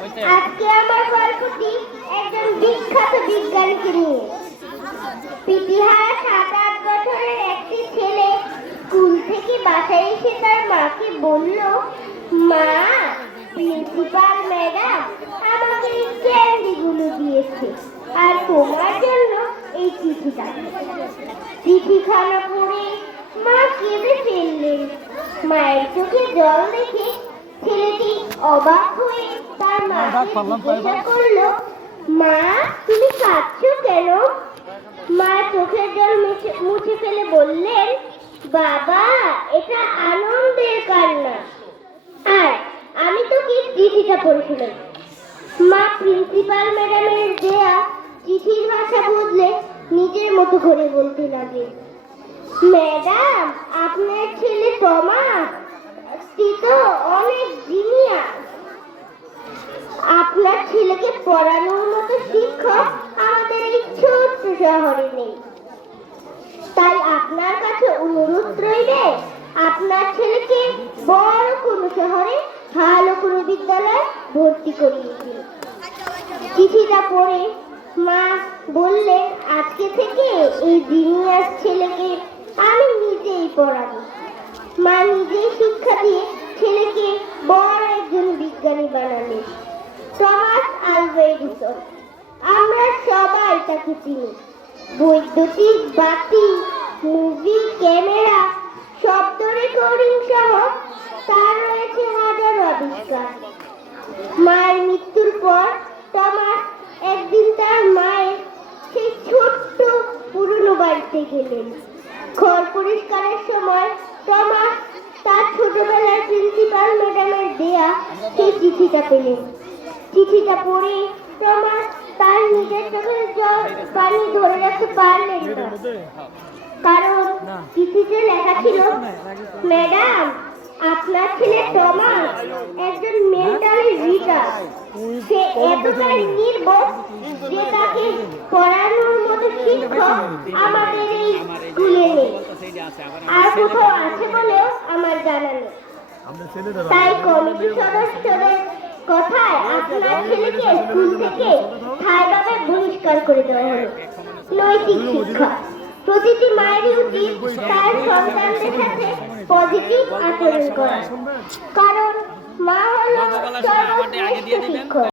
আজকে আমার গল্পটি একজন বিখ্যাত বিজ্ঞানীকে নিয়ে। ইতিহাস সাত আট বছরের একটি ছেলে স্কুল থেকে বাসায় এসে তার মাকে বলল, মা, প্রিন্সিপাল ম্যাডাম আমাকে এই ক্যান্ডিগুলো দিয়েছে আর তোমার জন্য এই চিঠিটা চিঠিখানা পড়ে মা কেঁদে ফেললেন। মায়ের চোখে জল দেখে ছেলেটি অবাক হয়ে তার জিজ্ঞাসা করল, মা, তুমি কাঁদছো কেন? মা চোখের জল মুছে ফেলে বললেন, বাবা, এটা আনন্দের কান্না। আর আমি তোকে চিঠিটা পড়েছিলাম? মা প্রিন্সিপাল ম্যাডামের দেয়া চিঠির ভাষা বদলে নিজের মতো করে বলতে লাগে ম্যাডাম, আপনার ছেলে টমাস তো অনেক ছেলেকে পড়ানোর মতো শিক্ষক আমাদের এই ছোট্ট শহরে নেই। তাই আপনার কাছে অনুরোধ রইবে আপনার ছেলেকে বড় কোনো শহরে ভালো কোনো বিদ্যালয়ে ভর্তি করিয়ে দিন। চিঠিটা পড়ে মা বললেন, আজকে থেকে এই জিনিয়াস ছেলেকে আমি নিজেই পড়াবো। আমরা সবাই তাকে চিনি। বৈদ্যুতিক বাতি মুভি ক্যামেরা শব্দ রেকর্ডিং সহ তার রয়েছে হাজার আবিষ্কার। মায়ের মৃত্যুর পর টমাস একদিন তার মায়ের সেই ছোট্ট পুরনো বাড়িতে গেলেন। ঘর পরিষ্কারের সময় টমাস তার ছোটবেলার প্রিন্সিপাল ম্যাডামের দেয়া সেই চিঠিটা পেলেন। চিঠিটা পড়ে টমাস তার নিজের চোখের জল পানি ধরে রাখতে পারলেন না কারণ চিঠিতে লেখা ছিল ম্যাডাম আপনার ছেলে টমাস একজন মেন্টালি রিটার্ড সে এতটাই নির্বোধ যে তাকে পড়ানোর মতো শিক্ষক আমাদের এই স্কুলে নেই। আর কোথাও আছে বলেও আমার জানা নেই। তাই কমিটি সদস্যদের কথায় আপনার ছেলেকে স্কুল থেকে বহিষ্কার করে দেওয়া হলো। নৈতিক শিক্ষা। প্রতিটি মায়েরই উচিত তার সন্তানদের সাথে পজিটিভ আচরণ করা। কারণ মা হলো শিক্ষক।